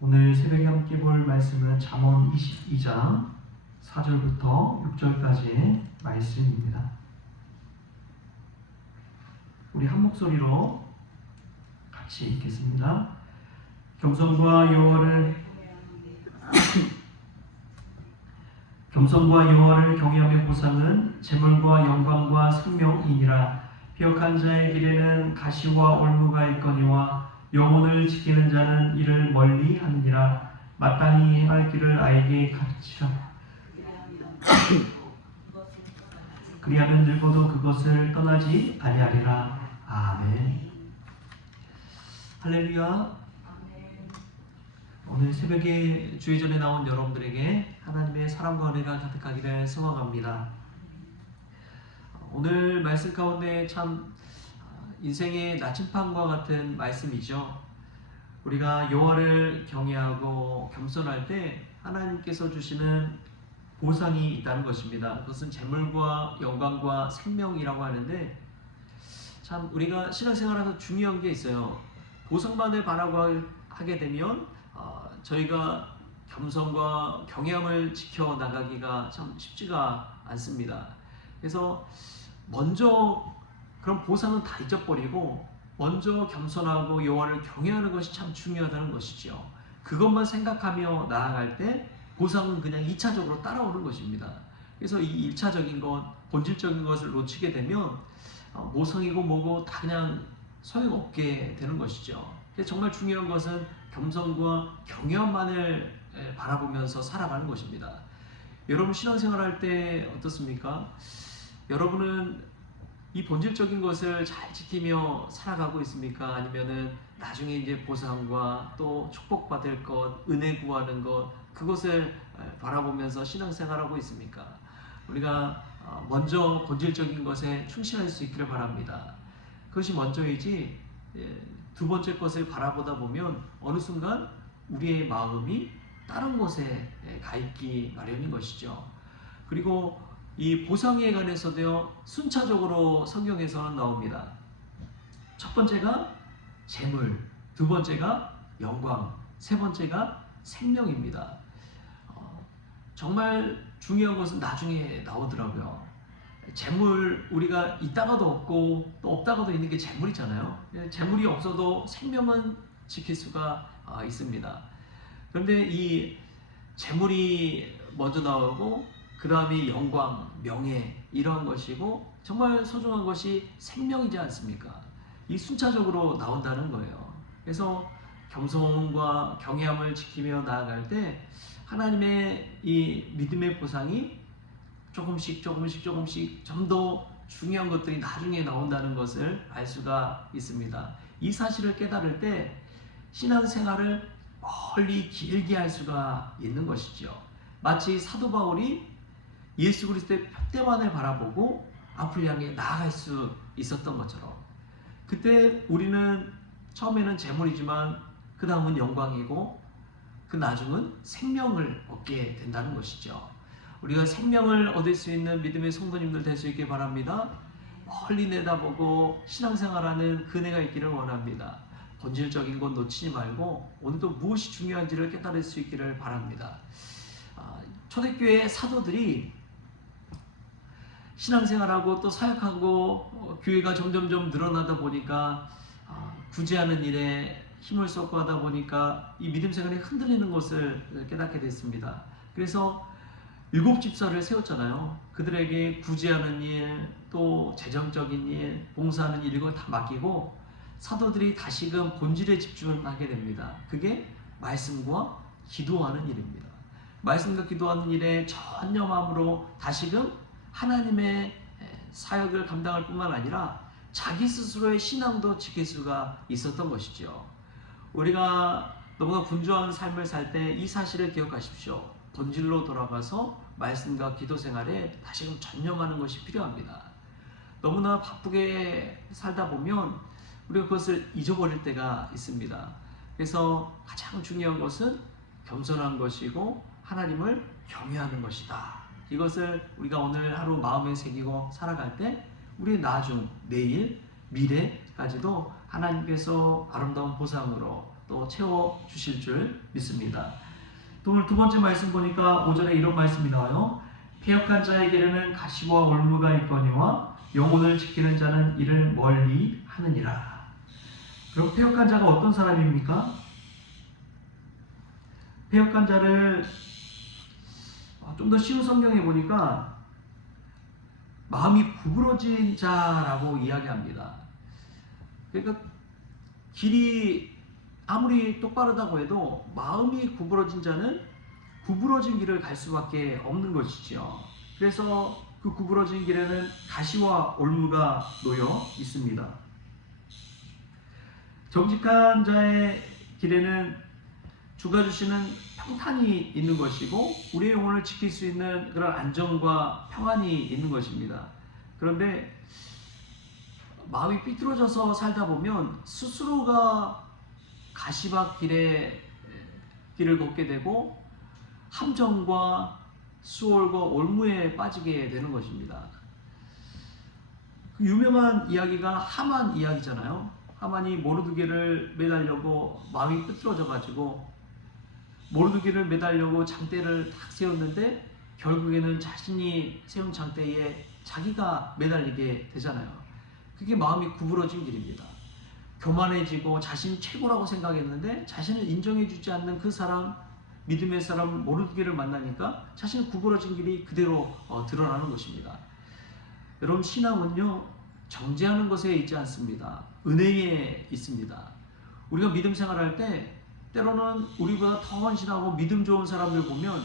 오늘 새벽에 함께 볼 말씀은 잠언 22장 4절부터 6절까지의 말씀입니다. 우리 한 목소리로 같이 읽겠습니다. 겸손과 여호와를 경외함의 보상은 재물과 영광과 생명이니라. 비역한 자의 길에는 가시와 올무가 있거니와 영혼을 지키는 자는 이를 멀리 하느니라. 마땅히 행할 길을 아이에게 가르치라. 그리하면 늙어도 그것을 떠나지 아니하리라. 아멘. 할렐루야. 오늘 새벽에 주의전에 나온 여러분들에게 하나님의 사랑과 은혜가 가득하기를 소망합니다. 오늘 말씀 가운데 참 인생의 나침판과 같은 말씀이죠. 우리가 여호와를 경외하고 겸손할 때 하나님께서 주시는 보상이 있다는 것입니다. 그것은 재물과 영광과 생명이라고 하는데, 참 우리가 신앙생활에서 중요한 게 있어요. 보상만을 바라고 하게 되면 저희가 겸손과 경외함을 지켜나가기가 참 쉽지가 않습니다. 그래서 먼저 그런 보상은 다 잊어버리고 먼저 겸손하고 여호와를 경외하는 것이 참 중요하다는 것이죠. 그것만 생각하며 나아갈 때 보상은 그냥 2차적으로 따라오는 것입니다. 그래서 이 1차적인 것, 본질적인 것을 놓치게 되면 모성이고 뭐고 다 그냥 소용없게 되는 것이죠. 그래서 정말 중요한 것은 겸손과 경외만을 바라보면서 살아가는 것입니다. 여러분 신앙생활할 때 어떻습니까? 여러분은 이 본질적인 것을 잘 지키며 살아가고 있습니까? 아니면은 나중에 이제 보상과 또 축복받을 것, 은혜 구하는 것, 그것을 바라보면서 신앙생활하고 있습니까? 우리가 먼저 본질적인 것에 충실할 수 있기를 바랍니다. 그것이 먼저이지 두 번째 것을 바라보다 보면 어느 순간 우리의 마음이 다른 곳에 가 있기 마련인 것이죠. 그리고 이 보상에 관해서도요, 순차적으로 성경에서는 나옵니다. 첫 번째가 재물, 두 번째가 영광, 세 번째가 생명입니다. 정말 중요한 것은 나중에 나오더라고요. 재물, 우리가 있다가도 없고 또 없다가도 있는 게 재물이잖아요. 재물이 없어도 생명은 지킬 수가 있습니다. 그런데 이 재물이 먼저 나오고 그 다음에 영광, 명예 이러한 것이고 정말 소중한 것이 생명이지 않습니까? 이 순차적으로 나온다는 거예요. 그래서 겸손과 경외함을 지키며 나아갈 때 하나님의 이 믿음의 보상이 조금씩 좀 더 중요한 것들이 나중에 나온다는 것을 알 수가 있습니다. 이 사실을 깨달을 때 신앙생활을 멀리 길게 할 수가 있는 것이죠. 마치 사도 바울이 예수 그리스도의 표대만을 바라보고 앞을 향해 나아갈 수 있었던 것처럼, 그때 우리는 처음에는 재물이지만 그 다음은 영광이고 그 나중은 생명을 얻게 된다는 것이죠. 우리가 생명을 얻을 수 있는 믿음의 성도님들 될 수 있길 바랍니다. 멀리 내다보고 신앙생활하는 그 은혜가 있기를 원합니다. 본질적인 것 놓치지 말고 오늘도 무엇이 중요한지를 깨달을 수 있기를 바랍니다. 초대교회 사도들이 신앙생활하고 또 사역하고 교회가 점점점 늘어나다 보니까 구제하는 일에 힘을 쏟고 하다 보니까 이 믿음 생활이 흔들리는 것을 깨닫게 됐습니다. 그래서 7 집사를 세웠잖아요. 그들에게 구제하는 일, 또 재정적인 일, 봉사하는 일 이걸 다 맡기고 사도들이 다시금 본질에 집중하게 됩니다. 그게 말씀과 기도하는 일입니다. 말씀과 기도하는 일에 전혀 마음으로 다시금 하나님의 사역을 감당할 뿐만 아니라 자기 스스로의 신앙도 지킬 수가 있었던 것이죠. 우리가 너무나 분주한 삶을 살 때 이 사실을 기억하십시오. 본질로 돌아가서 말씀과 기도 생활에 다시금 전념하는 것이 필요합니다. 너무나 바쁘게 살다 보면 우리가 그것을 잊어버릴 때가 있습니다. 그래서 가장 중요한 것은 겸손한 것이고 하나님을 경외하는 것이다. 이것을 우리가 오늘 하루 마음에 새기고 살아갈 때 우리 나중, 내일, 미래까지도 하나님께서 아름다운 보상으로 또 또 채워주실 줄 믿습니다. 또 오늘 두 번째 말씀 보니까 5절에 이런 말씀이 나와요. 패역한 자에게는 가시와 올무가 있거니와 영혼을 지키는 자는 이를 멀리 하느니라. 그럼 패역한 자가 어떤 사람입니까? 패역한 자를 좀 더 쉬운 성경에 보니까 마음이 구부러진 자라고 이야기합니다. 그러니까 길이 아무리 똑바르다고 해도 마음이 구부러진 자는 구부러진 길을 갈 수밖에 없는 것이죠. 그래서 그 구부러진 길에는 가시와 올무가 놓여 있습니다. 정직한 자의 길에는 주가 주시는 평탄이 있는 것이고 우리의 영혼을 지킬 수 있는 그런 안정과 평안이 있는 것입니다. 그런데 마음이 삐뚤어져서 살다 보면 스스로가 가시밭 길을 걷게 되고 함정과 수월과 올무에 빠지게 되는 것입니다. 그 유명한 이야기가 하만 이야기잖아요. 하만이 모르드게를 매달려고 마음이 삐뚤어져 가지고 모르드게를 매달려고 장대를 딱 세웠는데 결국에는 자신이 세운 장대에 자기가 매달리게 되잖아요. 그게 마음이 구부러진 길입니다. 교만해지고 자신이 최고라고 생각했는데 자신을 인정해주지 않는 그 사람, 믿음의 사람 모르드게를 만나니까 자신의 구부러진 길이 그대로 드러나는 것입니다. 여러분, 신앙은요 정죄하는 것에 있지 않습니다. 은혜에 있습니다. 우리가 믿음 생활할 때 때로는 우리보다 더 헌신하고 믿음 좋은 사람들 보면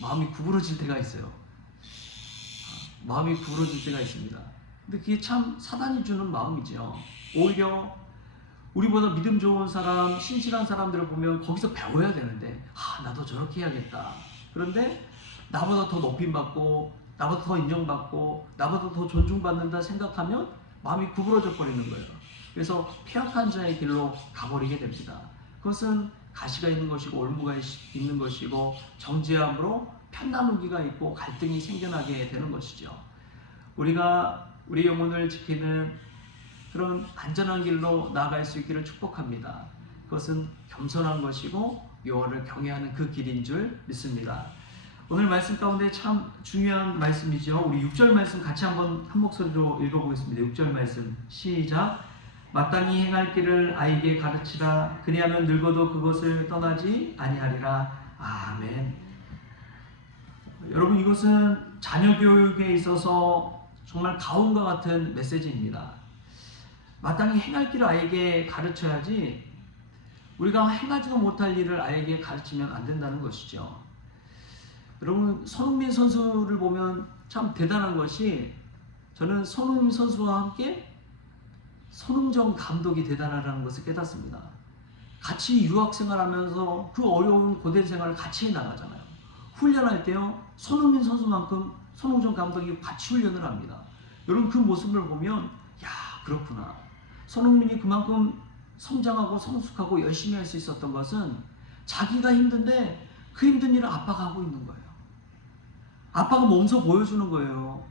마음이 구부러질 때가 있어요. 마음이 구부러질 때가 있습니다. 근데 그게 참 사단이 주는 마음이죠. 오히려 우리보다 믿음 좋은 사람, 신실한 사람들을 보면 거기서 배워야 되는데 나도 저렇게 해야겠다. 그런데 나보다 더 높임받고 나보다 더 인정받고 나보다 더 존중받는다 생각하면 마음이 구부러져 버리는 거예요. 그래서 패역한 자의 길로 가버리게 됩니다. 그것은 가시가 있는 것이고 올무가 있는 것이고 정죄함으로 편나누기가 있고 갈등이 생겨나게 되는 것이죠. 우리가 우리 영혼을 지키는 그런 안전한 길로 나아갈 수 있기를 축복합니다. 그것은 겸손한 것이고 여호와를 경외하는 그 길인 줄 믿습니다. 오늘 말씀 가운데 참 중요한 말씀이죠. 우리 6절 말씀 같이 한번 한 목소리로 읽어보겠습니다. 6절 말씀 시작. 마땅히 행할 길을 아이에게 가르치라. 그리하면 늙어도 그것을 떠나지 아니하리라. 아멘. 여러분, 이것은 자녀 교육에 있어서 정말 가온과 같은 메시지입니다. 마땅히 행할 길을 아이에게 가르쳐야지 우리가 행하지도 못할 일을 아이에게 가르치면 안 된다는 것이죠. 여러분, 손흥민 선수를 보면 참 대단한 것이 저는 손흥민 선수와 함께 손흥정 감독이 대단하다는 것을 깨닫습니다. 같이 유학생활하면서 그 어려운 고된 생활을 같이 해나가잖아요. 훈련할 때요 손흥민 선수만큼 손흥정 감독이 같이 훈련을 합니다. 여러분, 그 모습을 보면 야, 그렇구나. 손흥민이 그만큼 성장하고 성숙하고 열심히 할 수 있었던 것은 자기가 힘든데 그 힘든 일을 아빠가 하고 있는 거예요. 아빠가 몸소 보여주는 거예요.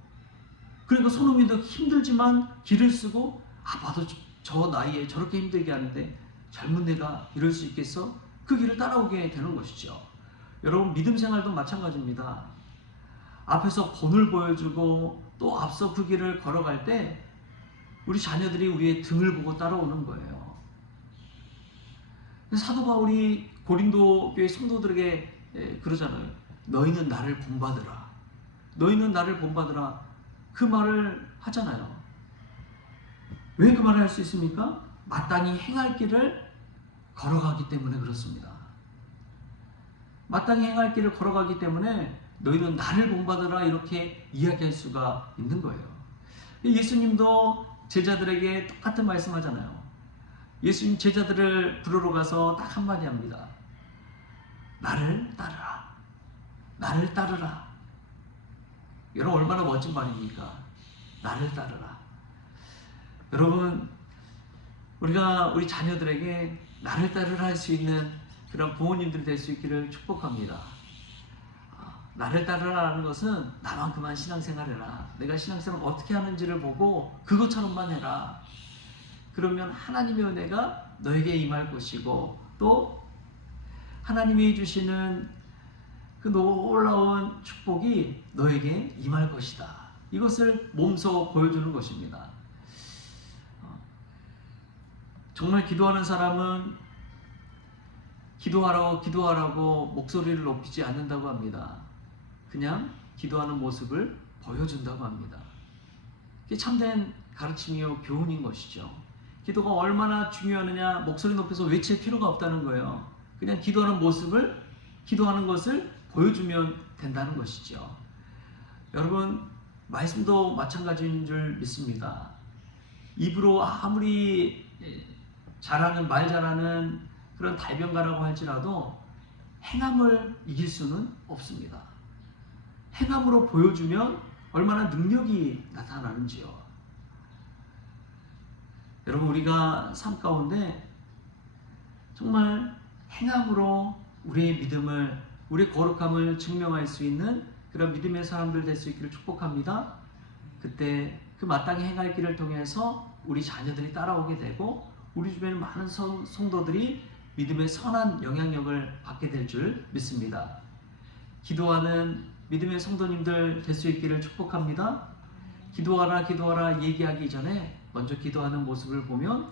그러니까 손흥민도 힘들지만 기를 쓰고 아빠도 저 나이에 저렇게 힘들게 하는데 젊은 애가 이럴 수 있겠어? 그 길을 따라오게 되는 것이죠. 여러분, 믿음 생활도 마찬가지입니다. 앞에서 본을 보여주고 또 앞서 그 길을 걸어갈 때 우리 자녀들이 우리의 등을 보고 따라오는 거예요. 사도 바울이 고린도 교회 성도들에게 그러잖아요. 너희는 나를 본받으라. 너희는 나를 본받으라. 그 말을 하잖아요. 왜 그 말을 할 수 있습니까? 마땅히 행할 길을 걸어가기 때문에 그렇습니다. 마땅히 행할 길을 걸어가기 때문에 너희는 나를 본받으라 이렇게 이야기할 수가 있는 거예요. 예수님도 제자들에게 똑같은 말씀하잖아요. 예수님 제자들을 부르러 가서 딱 한마디 합니다. 나를 따르라. 나를 따르라. 여러분, 얼마나 멋진 말입니까? 나를 따르라. 여러분, 우리가 우리 자녀들에게 나를 따르라 할 수 있는 그런 부모님들 될 수 있기를 축복합니다. 나를 따르라는 것은 나만큼만 신앙생활해라. 내가 신앙생활 어떻게 하는지를 보고 그것처럼만 해라. 그러면 하나님의 은혜가 너에게 임할 것이고 또 하나님이 주시는 그 놀라운 축복이 너에게 임할 것이다. 이것을 몸소 보여주는 것입니다. 정말 기도하는 사람은 기도하라고 목소리를 높이지 않는다고 합니다. 그냥 기도하는 모습을 보여준다고 합니다. 이게 참된 가르침이요 교훈인 것이죠. 기도가 얼마나 중요하느냐, 목소리 높여서 외칠 필요가 없다는 거예요. 그냥 기도하는 것을 보여주면 된다는 것이죠. 여러분, 말씀도 마찬가지인 줄 믿습니다. 입으로 아무리 말 잘하는 그런 달변가라고 할지라도 행함을 이길 수는 없습니다. 행함으로 보여주면 얼마나 능력이 나타나는지요. 여러분, 우리가 삶 가운데 정말 행함으로 우리의 믿음을, 우리의 거룩함을 증명할 수 있는 그런 믿음의 사람들 될 수 있기를 축복합니다. 그때 그 마땅히 행할 길을 통해서 우리 자녀들이 따라오게 되고 우리 주변에 많은 성도들이 믿음의 선한 영향력을 받게 될 줄 믿습니다. 기도하는 믿음의 성도님들 될 수 있기를 축복합니다. 기도하라 얘기하기 전에 먼저 기도하는 모습을 보면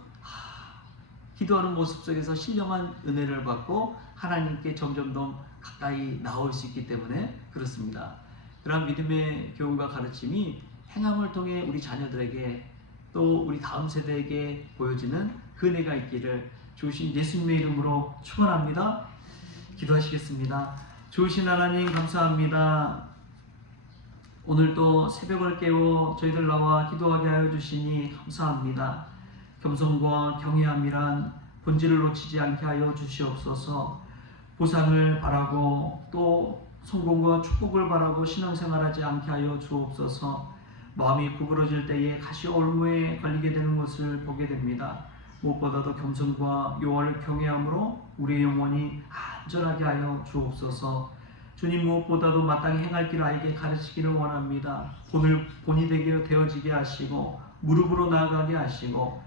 기도하는 모습 속에서 신령한 은혜를 받고 하나님께 점점 더 가까이 나올 수 있기 때문에 그렇습니다. 그런 믿음의 교훈과 가르침이 행함을 통해 우리 자녀들에게 또 우리 다음 세대에게 보여지는 그 은혜가 있기를 주신 예수님의 이름으로 축원합니다. 기도하시겠습니다. 주신 하나님 감사합니다. 오늘도 새벽을 깨워 저희들 나와 기도하게 하여 주시니 감사합니다. 겸손과 경외함이란 본질을 놓치지 않게 하여 주시옵소서. 보상을 바라고 또 성공과 축복을 바라고 신앙생활하지 않게 하여 주옵소서. 마음이 구부러질 때에 가시올무에 걸리게 되는 것을 보게 됩니다. 무엇보다도 겸손과 여호와를 경외함으로 우리의 영혼이 안전하게 하여 주옵소서. 주님, 무엇보다도 마땅히 행할 길을 아이에게 가르치기를 원합니다. 본이 되어지게 하시고 무릎으로 나아가게 하시고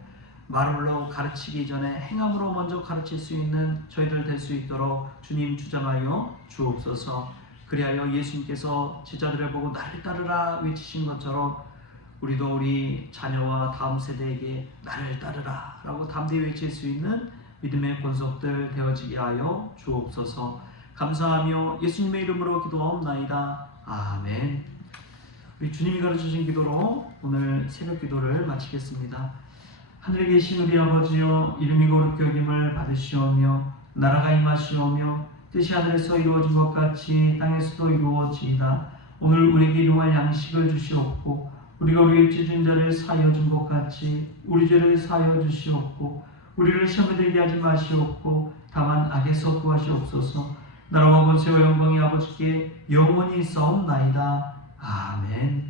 말로 가르치기 전에 행함으로 먼저 가르칠 수 있는 저희들 될 수 있도록 주님 주장하여 주옵소서. 그리하여 예수님께서 제자들을 보고 나를 따르라 외치신 것처럼 우리도 우리 자녀와 다음 세대에게 나를 따르라 라고 담대히 외칠 수 있는 믿음의 권속들 되어지게 하여 주옵소서. 감사하며 예수님의 이름으로 기도하옵나이다. 아멘. 우리 주님이 가르치신 기도로 오늘 새벽 기도를 마치겠습니다. 하늘에 계신 우리 아버지여, 이름이 거룩히 여김을 받으시오며 나라가 임하시오며 뜻이 하늘에서 이루어진 것 같이 땅에서도 이루어지이다. 오늘 우리에게 일용할 양식을 주시옵고 우리가 우리의 찢은 자를 사하여 준 것 같이 우리 죄를 사하여 주시옵고 우리를 시험에 들게 하지 마시옵고 다만 악에서 구하시옵소서. 나라와 권세와 영광이 아버지께 영원히 있사옵나이다. 아멘.